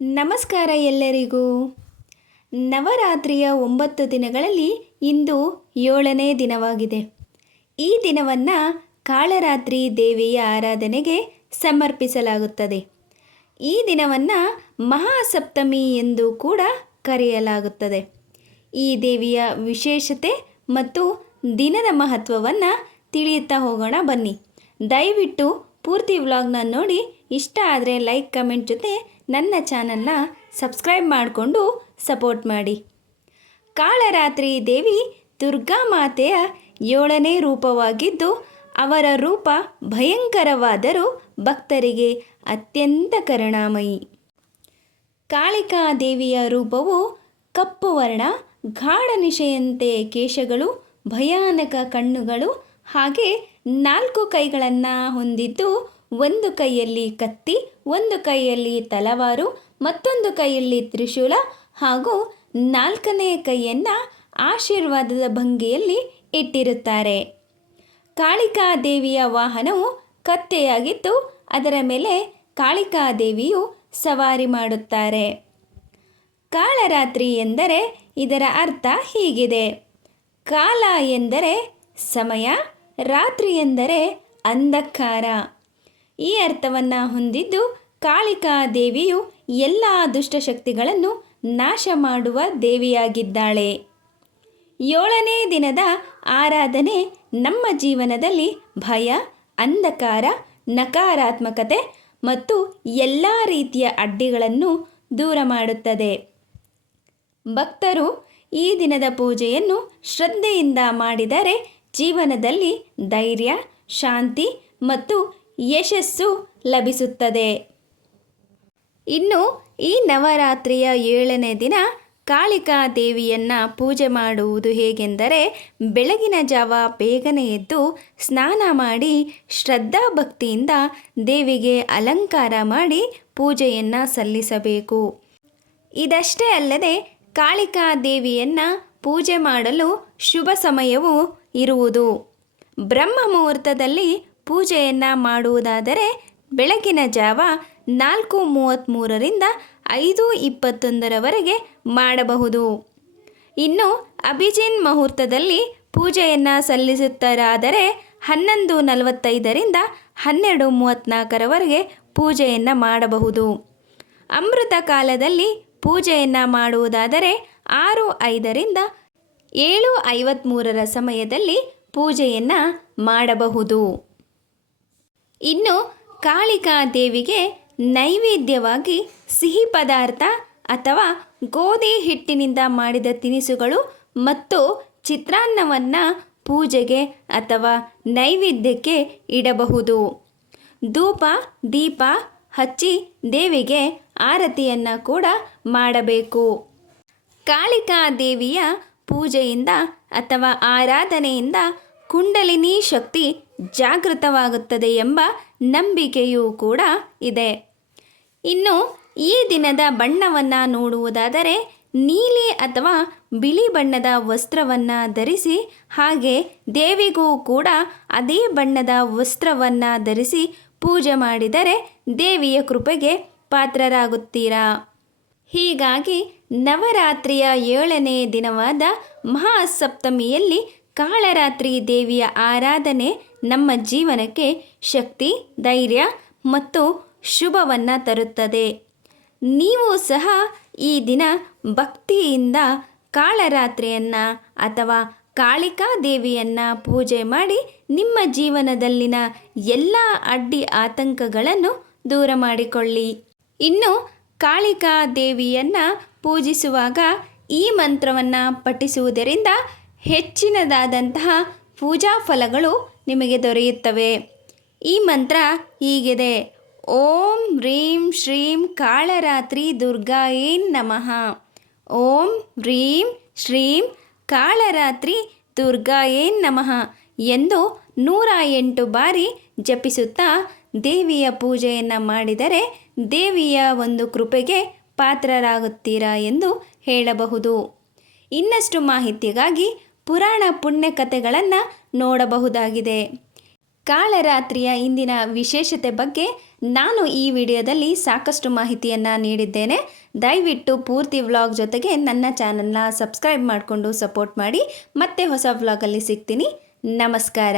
ನಮಸ್ಕಾರ ಎಲ್ಲರಿಗೂ. ನವರಾತ್ರಿಯ ಒಂಬತ್ತು ದಿನಗಳಲ್ಲಿ ಇಂದು ಏಳನೇ ದಿನವಾಗಿದೆ. ಈ ದಿನವನ್ನು ಕಾಳರಾತ್ರಿ ದೇವಿಯ ಆರಾಧನೆಗೆ ಸಮರ್ಪಿಸಲಾಗುತ್ತದೆ. ಈ ದಿನವನ್ನು ಮಹಾಸಪ್ತಮಿ ಎಂದು ಕೂಡ ಕರೆಯಲಾಗುತ್ತದೆ. ಈ ದೇವಿಯ ವಿಶೇಷತೆ ಮತ್ತು ದಿನದ ಮಹತ್ವವನ್ನು ತಿಳಿಯುತ್ತಾ ಹೋಗೋಣ ಬನ್ನಿ. ದಯವಿಟ್ಟು ಪೂರ್ತಿ ವ್ಲಾಗ್ನ ನೋಡಿ. ಇಷ್ಟ ಆದರೆ ಲೈಕ್, ಕಮೆಂಟ್ ಜೊತೆ ನನ್ನ ಚಾನಲ್ನ ಸಬ್ಸ್ಕ್ರೈಬ್ ಮಾಡಿಕೊಂಡು ಸಪೋರ್ಟ್ ಮಾಡಿ. ಕಾಳರಾತ್ರಿ ದೇವಿ ದುರ್ಗಾ ಮಾತೆಯ ಏಳನೇ ರೂಪವಾಗಿದ್ದು, ಅವರ ರೂಪ ಭಯಂಕರವಾದರೂ ಭಕ್ತರಿಗೆ ಅತ್ಯಂತ ಕರುಣಾಮಯಿ. ಕಾಳಿಕಾ ದೇವಿಯ ರೂಪವು ಕಪ್ಪು ವರ್ಣ, ಗಾಢ ನಿಶೆಯಂತೆ ಕೇಶಗಳು, ಭಯಾನಕ ಕಣ್ಣುಗಳು ಹಾಗೆ ನಾಲ್ಕು ಕೈಗಳನ್ನು ಹೊಂದಿದ್ದು ಒಂದು ಕೈಯಲ್ಲಿ ಕತ್ತಿ, ಒಂದು ಕೈಯಲ್ಲಿ ತಲವಾರು, ಮತ್ತೊಂದು ಕೈಯಲ್ಲಿ ತ್ರಿಶೂಲ ಹಾಗೂ ನಾಲ್ಕನೆಯ ಕೈಯನ್ನು ಆಶೀರ್ವಾದದ ಭಂಗಿಯಲ್ಲಿ ಇಟ್ಟಿರುತ್ತಾರೆ. ಕಾಳಿಕಾ ದೇವಿಯ ವಾಹನವು ಕತ್ತೆಯಾಗಿದ್ದು, ಅದರ ಮೇಲೆ ಕಾಳಿಕಾ ದೇವಿಯು ಸವಾರಿ ಮಾಡುತ್ತಾರೆ. ಕಾಳರಾತ್ರಿ ಎಂದರೆ ಇದರ ಅರ್ಥ ಹೀಗಿದೆ. ಕಾಲ ಎಂದರೆ ಸಮಯ, ರಾತ್ರಿ ಎಂದರೆ ಅಂಧಕಾರ. ಈ ಅರ್ಥವನ್ನು ಹೊಂದಿದ್ದು ಕಾಳಿಕಾ ದೇವಿಯು ಎಲ್ಲ ದುಷ್ಟಶಕ್ತಿಗಳನ್ನು ನಾಶ ಮಾಡುವ ದೇವಿಯಾಗಿದ್ದಾಳೆ. ಏಳನೇ ದಿನದ ಆರಾಧನೆ ನಮ್ಮ ಜೀವನದಲ್ಲಿ ಭಯ, ಅಂಧಕಾರ, ನಕಾರಾತ್ಮಕತೆ ಮತ್ತು ಎಲ್ಲ ರೀತಿಯ ಅಡ್ಡಿಗಳನ್ನು ದೂರ ಮಾಡುತ್ತದೆ. ಭಕ್ತರು ಈ ದಿನದ ಪೂಜೆಯನ್ನು ಶ್ರದ್ಧೆಯಿಂದ ಮಾಡಿದರೆ ಜೀವನದಲ್ಲಿ ಧೈರ್ಯ, ಶಾಂತಿ ಮತ್ತು ಯಶಸ್ಸು ಲಭಿಸುತ್ತದೆ. ಇನ್ನು ಈ ನವರಾತ್ರಿಯ ಏಳನೇ ದಿನ ಕಾಳಿಕಾ ದೇವಿಯನ್ನು ಪೂಜೆ ಮಾಡುವುದು ಹೇಗೆಂದರೆ ಬೆಳಗಿನ ಜಾವ ಬೇಗನೆ ಎದ್ದು ಸ್ನಾನ ಮಾಡಿ ಶ್ರದ್ಧಾ ಭಕ್ತಿಯಿಂದ ದೇವಿಗೆ ಅಲಂಕಾರ ಮಾಡಿ ಪೂಜೆಯನ್ನು ಸಲ್ಲಿಸಬೇಕು. ಇದಷ್ಟೇ ಅಲ್ಲದೆ ಕಾಳಿಕಾ ದೇವಿಯನ್ನು ಪೂಜೆ ಮಾಡಲು ಶುಭ ಸಮಯವೂ ಇರುವುದು. ಬ್ರಹ್ಮ ಮುಹೂರ್ತದಲ್ಲಿ ಪೂಜೆಯನ್ನು ಮಾಡುವುದಾದರೆ ಬೆಳಗಿನ ಜಾವ ನಾಲ್ಕು ಮೂವತ್ತ್ಮೂರರಿಂದ ಐದು ಇಪ್ಪತ್ತೊಂದರವರೆಗೆ ಮಾಡಬಹುದು. ಇನ್ನು ಅಭಿಜಿನ್ ಮುಹೂರ್ತದಲ್ಲಿ ಪೂಜೆಯನ್ನು ಸಲ್ಲಿಸುತ್ತಾರಾದರೆ ಹನ್ನೊಂದು ನಲವತ್ತೈದರಿಂದ ಹನ್ನೆರಡು ಮೂವತ್ತ್ನಾಲ್ಕರವರೆಗೆ ಪೂಜೆಯನ್ನು ಮಾಡಬಹುದು. ಅಮೃತ ಕಾಲದಲ್ಲಿ ಪೂಜೆಯನ್ನು ಮಾಡುವುದಾದರೆ ಆರು ಐದರಿಂದ ಏಳು ಐವತ್ತ್ಮೂರರ ಸಮಯದಲ್ಲಿ ಪೂಜೆಯನ್ನು ಮಾಡಬಹುದು. ಇನ್ನು ಕಾಳಿಕಾ ದೇವಿಗೆ ನೈವೇದ್ಯವಾಗಿ ಸಿಹಿ ಪದಾರ್ಥ ಅಥವಾ ಗೋಧಿ ಹಿಟ್ಟಿನಿಂದ ಮಾಡಿದ ತಿನಿಸುಗಳು ಮತ್ತು ಚಿತ್ರಾನ್ನವನ್ನು ಪೂಜೆಗೆ ಅಥವಾ ನೈವೇದ್ಯಕ್ಕೆ ಇಡಬಹುದು. ಧೂಪ, ದೀಪ ಹಚ್ಚಿ ದೇವಿಗೆ ಆರತಿಯನ್ನು ಕೂಡ ಮಾಡಬೇಕು. ಕಾಳಿಕಾ ದೇವಿಯ ಪೂಜೆಯಿಂದ ಅಥವಾ ಆರಾಧನೆಯಿಂದ ಕುಂಡಲಿನಿ ಶಕ್ತಿ ಜಾಗೃತವಾಗುತ್ತದೆ ಎಂಬ ನಂಬಿಕೆಯೂ ಕೂಡ ಇದೆ. ಇನ್ನು ಈ ದಿನದ ಬಣ್ಣವನ್ನು ನೋಡುವುದಾದರೆ ನೀಲಿ ಅಥವಾ ಬಿಳಿ ಬಣ್ಣದ ವಸ್ತ್ರವನ್ನು ಧರಿಸಿ ಹಾಗೆ ದೇವಿಗೂ ಕೂಡ ಅದೇ ಬಣ್ಣದ ವಸ್ತ್ರವನ್ನು ಧರಿಸಿ ಪೂಜೆ ಮಾಡಿದರೆ ದೇವಿಯ ಕೃಪೆಗೆ ಪಾತ್ರರಾಗುತ್ತೀರಾ. ಹೀಗಾಗಿ ನವರಾತ್ರಿಯ ಏಳನೇ ದಿನವಾದ ಮಹಾಸಪ್ತಮಿಯಲ್ಲಿ ಕಾಳರಾತ್ರಿ ದೇವಿಯ ಆರಾಧನೆ ನಮ್ಮ ಜೀವನಕ್ಕೆ ಶಕ್ತಿ, ಧೈರ್ಯ ಮತ್ತು ಶುಭವನ್ನು ತರುತ್ತದೆ. ನೀವು ಸಹ ಈ ದಿನ ಭಕ್ತಿಯಿಂದ ಕಾಳರಾತ್ರಿಯನ್ನು ಅಥವಾ ಕಾಳಿಕಾ ದೇವಿಯನ್ನು ಪೂಜೆ ಮಾಡಿ ನಿಮ್ಮ ಜೀವನದಲ್ಲಿನ ಎಲ್ಲ ಅಡ್ಡಿ ಆತಂಕಗಳನ್ನು ದೂರ ಮಾಡಿಕೊಳ್ಳಿ. ಇನ್ನು ಕಾಳಿಕಾ ದೇವಿಯನ್ನು ಪೂಜಿಸುವಾಗ ಈ ಮಂತ್ರವನ್ನು ಪಠಿಸುವುದರಿಂದ ಹೆಚ್ಚಿನದಾದಂತಹ ಪೂಜಾ ಫಲಗಳು ನಿಮಗೆ ದೊರೆಯುತ್ತವೆ. ಈ ಮಂತ್ರ ಹೀಗಿದೆ. ಓಂ ಹ್ರೀಂ ಶ್ರೀಂ ಕಾಳರಾತ್ರಿ ದುರ್ಗಾಯೇ ನಮಃ. ಓಂ ಹ್ರೀಂ ಶ್ರೀಂ ಕಾಳರಾತ್ರಿ ದುರ್ಗಾಯೇ ನಮಃ ಎಂದು ನೂರ ಎಂಟು ಬಾರಿ ಜಪಿಸುತ್ತಾ ದೇವಿಯ ಪೂಜೆಯನ್ನು ಮಾಡಿದರೆ ದೇವಿಯ ಒಂದು ಕೃಪೆಗೆ ಪಾತ್ರರಾಗುತ್ತೀರಾ ಎಂದು ಹೇಳಬಹುದು. ಇನ್ನಷ್ಟು ಮಾಹಿತಿಗಾಗಿ ಪುರಾಣ ಪುಣ್ಯ ಕಥೆಗಳನ್ನು ನೋಡಬಹುದಾಗಿದೆ. ಕಾಳರಾತ್ರಿಯ ಇಂದಿನ ವಿಶೇಷತೆ ಬಗ್ಗೆ ನಾನು ಈ ವಿಡಿಯೋದಲ್ಲಿ ಸಾಕಷ್ಟು ಮಾಹಿತಿಯನ್ನು ನೀಡಿದ್ದೇನೆ. ದಯವಿಟ್ಟು ಪೂರ್ತಿ ವ್ಲಾಗ್ ಜೊತೆಗೆ ನನ್ನ ಚಾನಲ್ನ ಸಬ್ಸ್ಕ್ರೈಬ್ ಮಾಡಿಕೊಂಡು ಸಪೋರ್ಟ್ ಮಾಡಿ. ಮತ್ತೆ ಹೊಸ ವ್ಲಾಗಲ್ಲಿ ಸಿಗ್ತೀನಿ. ನಮಸ್ಕಾರ.